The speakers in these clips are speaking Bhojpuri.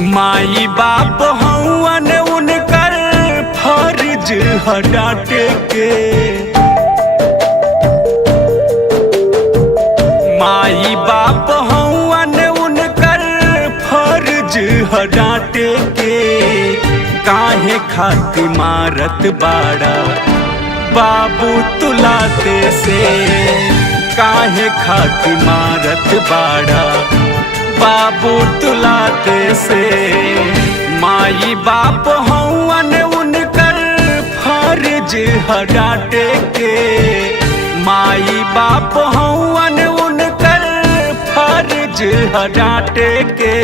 माई बाप हवन उनकर फर्ज ह डांटे के। माई बाप हवन उनकर फर्ज ह डांटे के। काहे खाती मारत बाड़ा बाबू तुलाते से। काहे खाती मारत बाड़ा बाबू तुलाते से। माई बाप हवन उनकर फर्ज ह डांटे के। माई बाप हवन उनकर फर्ज ह डांटे के।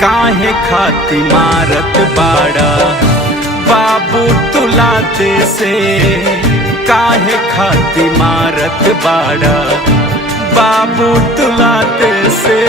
काहे खाती मारत बाड़ा बाबू तुलाते से। काहे खाती मारत बाड़ा बाबू तुलाते से।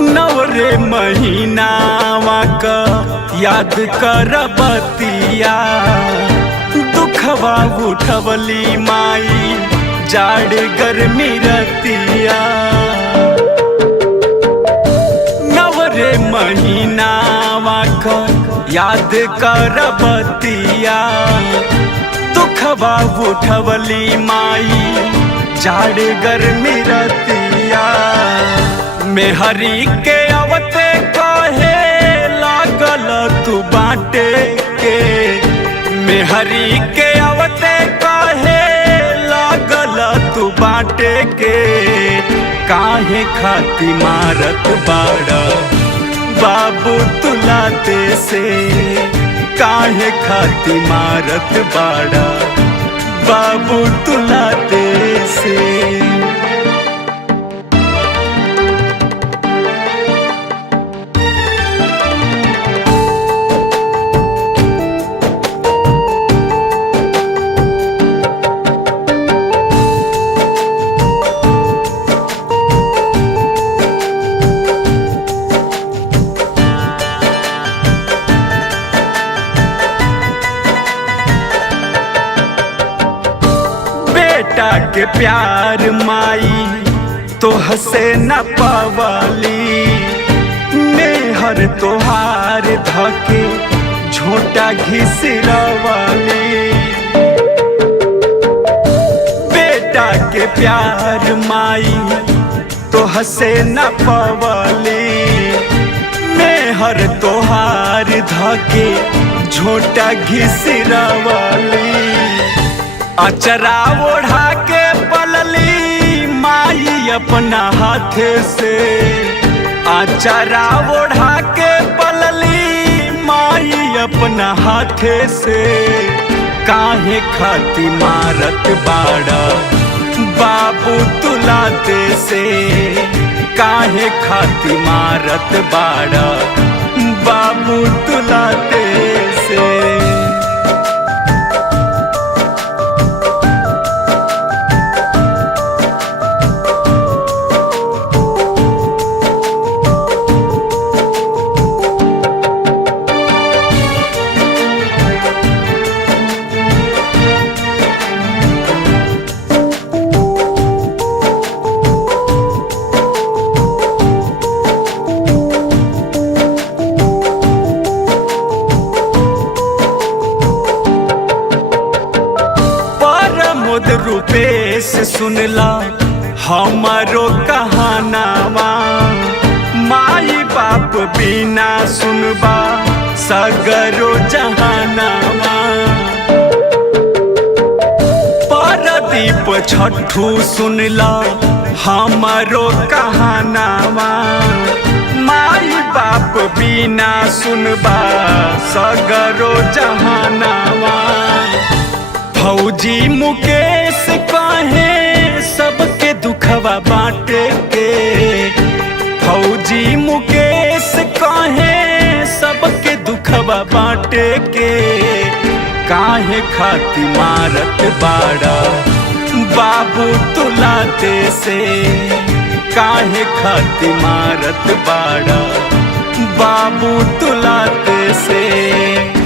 नवरे महीनावा का याद कर बतिया। दुखवा उठवली माई जाड़ गर्मी रतिया। नवरे महीनावा का याद कर बतिया। दुखवा उठवली माई जाड़ गर्मी रतिया। मेहरी के अवते कहे लागल तू बाटे के। मेहरी के अवते कहे लागल तू बाटे के। काहे खाती मारत बाड़ा बाबू तुलाते से। काहे खाती मारत बाड़ा बाबू तुलाते से। बेटा के प्यार माई तोहसे न पवाली। मेहर तोहार धके झोटा घिसरवाली। बेटा के प्यार माई तोहसे न पवाली। मेहर तोहार धके झोटा घिसरवाली। अचरा ओढ़ा के पलली माई अपना हाथे से। अचरा ओढ़ा के पलली माई अपना हाथे से। काहे खाती मारत बाड़ा बाबू तुलाते से। काहे खाती मारत बाड़ा बाबू तुलाते से। रूपेश सुनला हमारो कहानावा। माई बाप बिना सुनबा सगरो जहानावा। परदीप छठू सुनला हमारो कहानावा। माई बाप बिना सुनबा सगरो जहानावा। फौजी मुकेश कहे सबके दुखवा बाटे के। टेके काहे खाती मारत बाड़ा बाबू तुलाते से काहे खाती मारत बाड़ा बाबू तुलाते से।